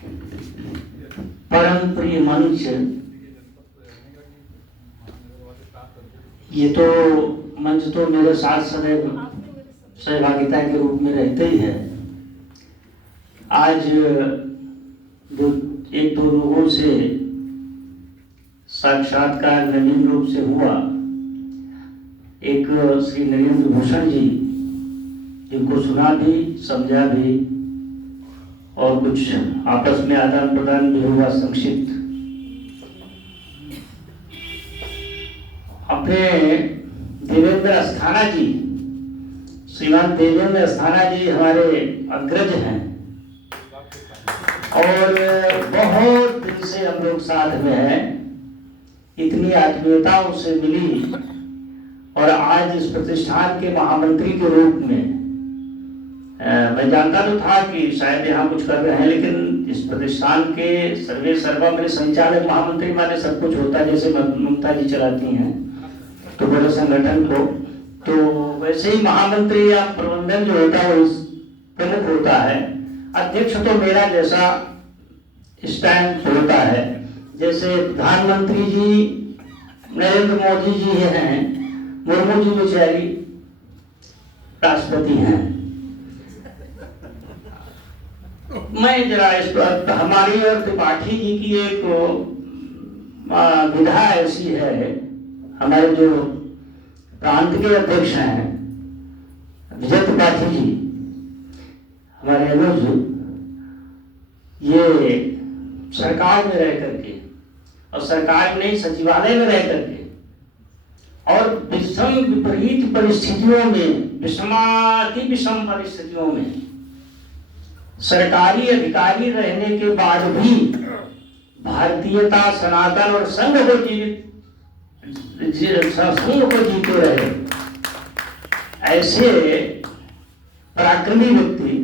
परम प्रिय मंच, ये तो मंच तो मेरे साथ सदैव सहभागिता के रूप में रहते ही है। आज एक दो लोगों से साक्षात्कार नवीन रूप से हुआ। एक श्री नरेंद्र भूषण जी, जिनको सुना भी समझा भी और कुछ आपस में आदान प्रदान भी हुआ संक्षिप्त। अपने देवेंद्र अस्थाना जी, श्रीमान देवेंद्र अस्थाना जी हमारे अग्रज हैं और बहुत दिन से हम लोग साथ में हैं। इतनी आत्मीयता उससे मिली और आज इस प्रतिष्ठान के महामंत्री के रूप में मैं जानता तो था कि शायद यहाँ कुछ कर रहे हैं, लेकिन इस प्रतिष्ठान के सर्वे सर्वा मेरे संचालक महामंत्री माने सब कुछ होता है, जैसे ममता जी चलाती हैं तो बड़े संगठन को, तो वैसे ही महामंत्री या प्रबंधन जो होता है वो प्रमुख होता है। अध्यक्ष तो मेरा जैसा स्टैंड होता है। जैसे प्रधानमंत्री जी नरेंद्र मोदी जी हैं, मुर्मू जी बेचारी राष्ट्रपति हैं। मैं जरा इस पर, हमारी और त्रिपाठी जी की एक विधा ऐसी है, हमारे जो प्रांत के अध्यक्ष हैं विजय त्रिपाठी जी, हमारे अनुज, ये सरकार में रह करके और सरकार में नहीं सचिवालय में रह करके और विषम विपरीत परिस्थितियों में, विषमाति विषम परिस्थितियों में सरकारी अधिकारी रहने के बाद भी भारतीयता, सनातन और संघ को जीते रहे, ऐसे पराक्रमी व्यक्ति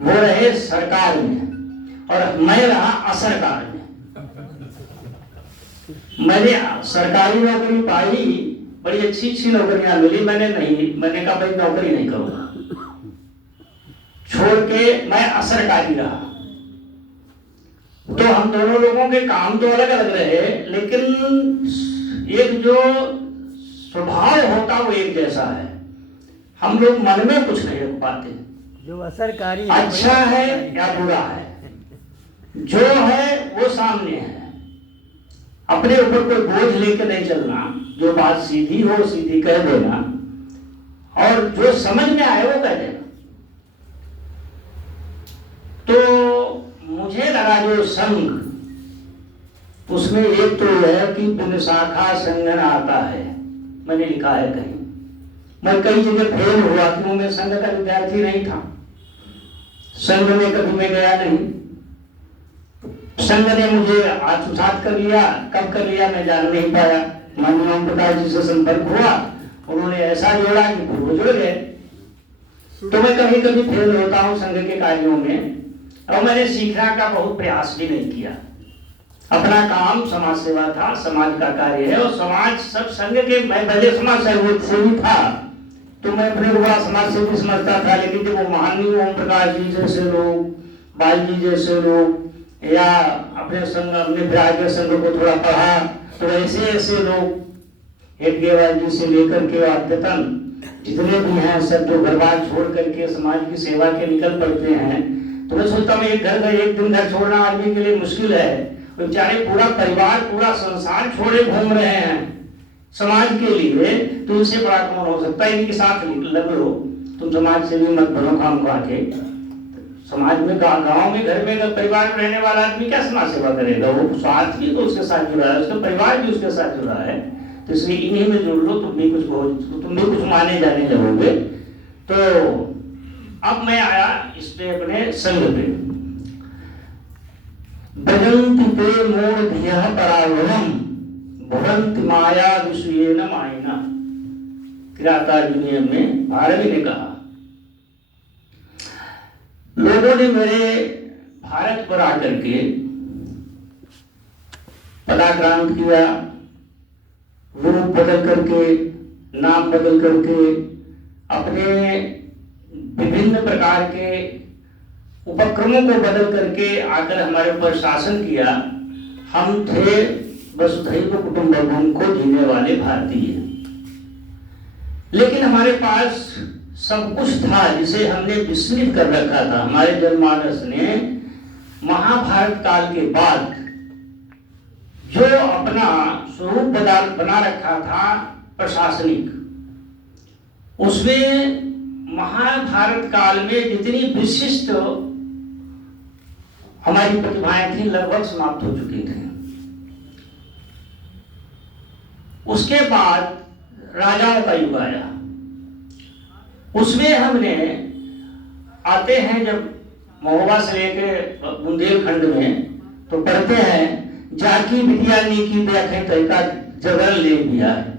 वो रहे सरकार में और मैं रहा असरकार में। मैंने सरकारी नौकरी पाई, बड़ी अच्छी अच्छी नौकरियां मिली, मैंने कहा भाई नौकरी नहीं करूंगा, छोड़ के मैं असरकारी रहा। तो हम दोनों लोगों के काम तो अलग अलग रहे, लेकिन एक जो स्वभाव होता वो एक जैसा है। हम लोग मन में कुछ नहीं रख पाते, जो असरकारी अच्छा है या बुरा है, जो है वो सामने है। अपने ऊपर कोई बोझ लेके नहीं चलना, जो बात सीधी हो सीधी कह देना और जो समझ में आए वो कह देना। तो मुझे लगा जो संघ, उसमें एक तो है कि विशाखा संगठन आता है, मैंने लिखा है कहीं। मैं कई जगह फेल हुआ क्यों, मैं संघ का विद्यार्थी नहीं था, संघ में कभी मैं गया नहीं। संघ ने मुझे आत्मसात कर लिया, कब कर लिया मैं जान नहीं पाया। माननीय ओम प्रकाश जी से संपर्क हुआ, उन्होंने ऐसा जोड़ा कि वो जुड़ गए। तो मैं कभी कभी फेल होता हूँ संघ के कार्यों में, और मैंने सीखने का बहुत प्रयास भी नहीं किया। अपना काम समाज सेवा था, समाज का कार्य है और समाज सब संघ के, मैं पहले समाज सेवी था तो मैं अपने को बड़ा समाज सेवी समझता था, लेकिन जब वो माननीय ओम प्रकाश जी जैसे लोग, बाई जी जैसे लोग, या अपने संघ, अपने विराज संघ को थोड़ा पढ़ा, तो ऐसे ऐसे लोग हेडगेवार जी से लेकर के अद्यतन जितने भी हैं सब जो घर बार छोड़ करके समाज की सेवा के निकल पड़ते हैं। तो मैं सोचता हूँ एक दिन घर छोड़ना आदमी के लिए मुश्किल है, बेचारे पूरा परिवार, पूरा संसार छोड़े घूम रहे हैं समाज के लिए, तो उनसे बड़ा कौन हो सकता है। इनके साथ लग लो, तुम समाज से भी मत बनो खाम खा के। समाज में, गाँव में, घर में, परिवार में रहने वाला आदमी क्या समाज सेवा करेगा? वो स्वार्थ ही तो उसके साथ जुड़ा है, उसका परिवार भी उसके साथ जुड़ा है। तो इसलिए इन्हीं में जुड़ लो, तुम भी कुछ माने जाने लगोगे। तो अब मैं आया इस पे, अपने संघ पे। भजन्ति ते मोर धियः परावरम भवन्ति माया विषयेन मायिना। किरातार्जुनीय में भारवी ने कहा, लोगों ने मेरे भारत पर आकर के पदाक्रांत किया, रूप बदल करके, नाम बदल करके, अपने विभिन्न प्रकार के उपक्रमों को बदल करके आकर हमारे ऊपर शासन किया। हम थे वसुधैव कुटुंबकम को जीने वाले भारतीय, लेकिन हमारे पास सब कुछ था जिसे हमने विस्मृत कर रखा था। हमारे जनमानस ने महाभारत काल के बाद जो अपना स्वरूप बना रखा था प्रशासनिक, उसमें महाभारत काल में जितनी विशिष्ट हमारी प्रतिभाएं थी लगभग समाप्त हो चुकी थी। उसके बाद राजाओं का युग आया। उसमें हमने आते हैं जब महोबा से लेके बुंदेलखंड में तो पढ़ते हैं जाकी विद्या नीकी व्याख्या तरीका जगल ले दिया है।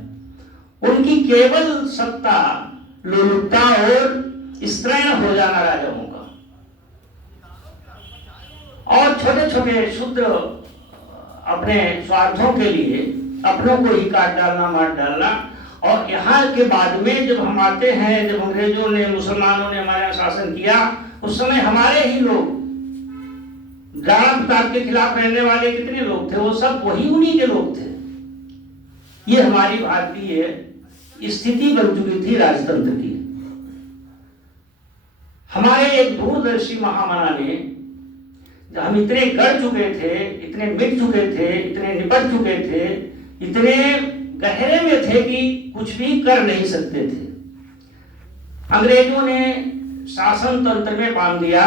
उनकी केवल सत्ता लोलुपता और स्त्रैण हो जाना राजाओं का, और छोटे छोटे शुद्र अपने स्वार्थों के लिए अपनों को ही काट डालना, मार डालना। और यहाँ के बाद में जब हम आते हैं, जब अंग्रेजों ने मुसलमानों ने हमारे शासन किया, उस समय हमारे ही लोग राणा प्रताप के खिलाफ रहने वाले कितने लोग थे, वो सब वही उन्हीं के लोग थे। ये हमारी भारतीय स्थिति बन चुकी थी राजतंत्र की। हमारे एक दूरदर्शी महामना ने, हम इतने गढ़ चुके थे, इतने मिट चुके थे, इतने निपट चुके थे, इतने गहरे में थे कि कुछ भी कर नहीं सकते थे। अंग्रेजों ने शासन तंत्र में बांध दिया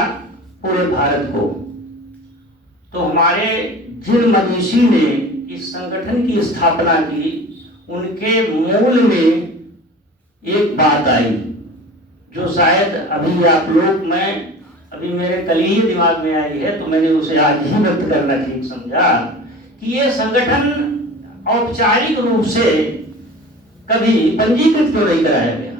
पूरे भारत को। तो हमारे जिन मनीषी ने इस संगठन की स्थापना की, उनके मूल में एक बात आई जो शायद अभी आप लोग, मैं अभी मेरे कल ही दिमाग में आई है, तो मैंने उसे आज ही व्यक्त करना ठीक समझा कि ये संगठन औपचारिक रूप से कभी पंजीकृत क्यों नहीं कराया गया।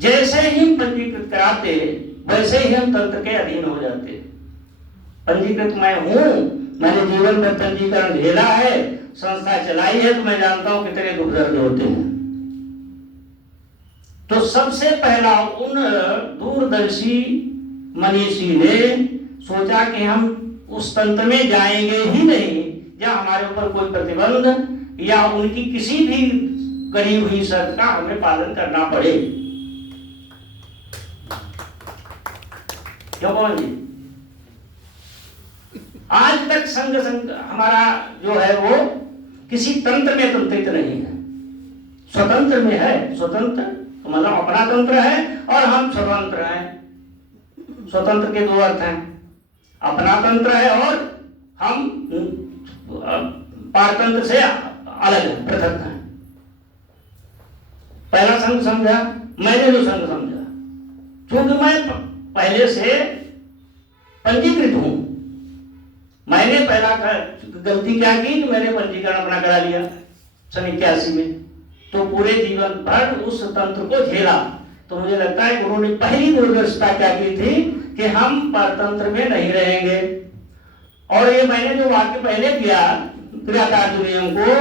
जैसे ही पंजीकृत कराते वैसे ही हम तंत्र के अधीन हो जाते। पंजीकृत मैं हूं, मैंने जीवन में पंजीकरण झेला है, संस्था चलाई है, तो मैं जानता हूं कितने दुख दर्द होते हैं। तो सबसे पहला उन दूरदर्शी मनीषी ने सोचा कि हम उस तंत्र में जाएंगे ही नहीं जहां हमारे ऊपर कोई प्रतिबंध या उनकी किसी भी करी हुई शर्त का हमें पालन करना पड़े। क्यों कौन जी? आज तक संघ हमारा जो है वो किसी तंत्र में तंत्रित नहीं है, स्वतंत्र में है। स्वतंत्र तो मतलब अपना तंत्र है और हम स्वतंत्र हैं। स्वतंत्र के दो अर्थ हैं, अपना तंत्र है और हम पारतंत्र से अलग है, पृथक है। पहला संघ समझा, मैंने जो संघ समझा, क्योंकि मैं पहले से पंजीकृत हूं। मैंने पहला गलती क्या की कि मैंने पंजीकरण अपना करा लिया सन 81 में, तो पूरे जीवन भर उस तंत्र को झेला। तो मुझे लगता है उन्होंने पहली दूरदर्शिता क्या की थी कि हम परतंत्र में नहीं रहेंगे। और ये मैंने जो वाक्य पहले किया क्रियाकार्य को,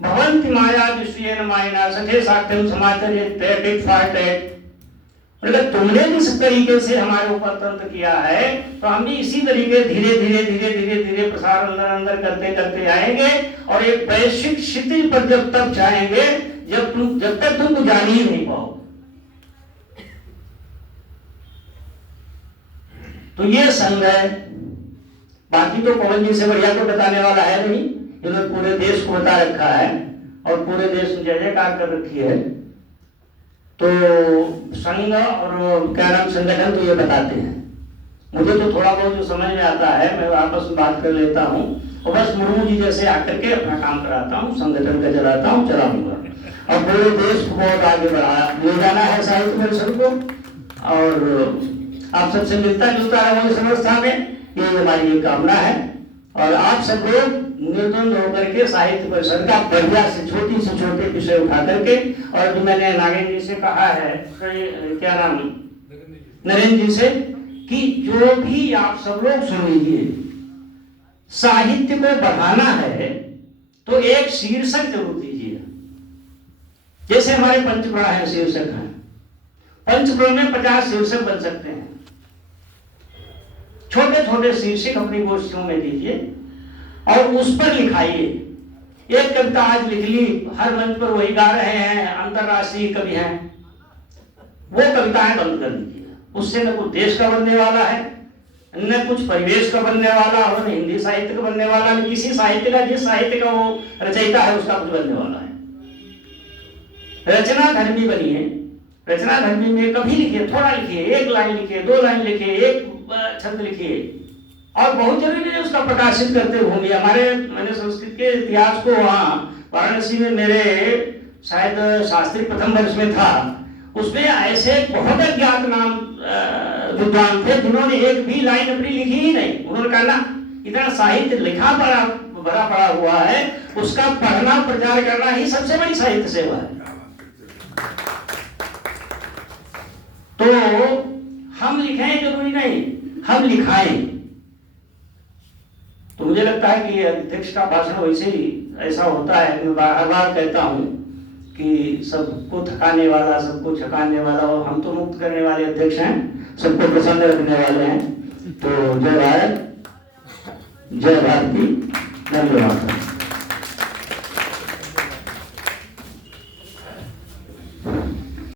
भवन्ति माया विश्वेन मायना सखे साक्ष्यम समाचार्य टेट फाटेट, मतलब तुमने जिस तरीके से हमारे ऊपर तंत्र किया है, तो हम भी इसी तरीके धीरे धीरे धीरे धीरे धीरे प्रसार अंदर अंदर करते करते आएंगे और एक वैश्विक क्षितिज पर जब तक जाएंगे जब तक तुम जान ही नहीं पाओ। तो ये संघ है। बाकी तो पवन जी से बढ़िया तो बताने वाला है नहीं, इन्होंने पूरे देश को बता रखा है और पूरे देश में जय जयकार कर रखी है। तो संघ और क्या नाम संगठन तो ये बताते हैं। मुझे तो थोड़ा बहुत जो समझ में आता है मैं आपस में बात कर लेता हूँ और बस मुर्मू जी जैसे आकर के अपना काम कराता हूँ, संगठन का चलाता हूँ, चलाऊंगा और पूरे देश को बहुत आगे ले जाना है साहित्य परिषद को। और आप सबसे मिलता जुलता है वही संस्था में, ये हमारी एक कामना है। और आप सब लोग निर्द्वंद होकर के साहित्य परिषद का बढ़िया से छोटे विषय उठा करके, और जो मैंने नागेंद्र जी से कहा है, क्या नाम, नरेंद्र जी से, कि जो भी आप सब लोग सुन लीजिए, साहित्य को बढ़ाना है तो एक शीर्षक जरूर दीजिए। जैसे हमारे पंचप्राण है शीर्षक है, पंचप्रण में 50 शीर्षक बन सकते हैं। छोटे छोटे शीर्षक अपनी गोष्ठियों में दीजिए और उस पर लिखाइए। एक कविता आज लिख ली, हर मंच पर वही गा रहे हैं, अंतरराष्ट्रीय कवि हैं, वो कविताएं बंद कर दीजिए। उससे न कुछ देश का बनने वाला है, न कुछ परिवेश का बनने वाला हो, न हिंदी साहित्य का बनने वाला, न किसी साहित्य का, जिस साहित्य का वो रचयिता है उसका कुछ बनने वाला है। रचना धर्मी बनिए। रचना धर्मी में कभी लिखिए, थोड़ा लिखिए, 1 लाइन लिखिए, 2 लाइन लिखिए, 1 छंद लिखिए, और बहुत जरूरी है उसका प्रकाशित करते होंगे। मैंने संस्कृत के इतिहास को वहाँ वाराणसी में मेरे शायद शास्त्री प्रथम वर्ष में था, उसमें ऐसे बहुत अज्ञात नाम विद्वान थे जिन्होंने एक भी लाइन अपनी लिखी ही नहीं। उन्होंने कहा ना, इतना साहित्य लिखा भरा पड़ा हुआ है, उसका पढ़ना प्रचार करना ही सबसे बड़ी साहित्य सेवा है। तो हम लिखें जरूरी नहीं, हम लिखाएं। तो मुझे लगता है कि अध्यक्ष का भाषण वैसे ही ऐसा होता है। मैं बार बार कहता हूं कि सबको थकाने वाला, सबको छकाने वाला, और हम तो मुक्त करने वाले अध्यक्ष हैं, सबको प्रसन्न रखने वाले हैं। तो जय भारत, जय भारती, धन्यवाद।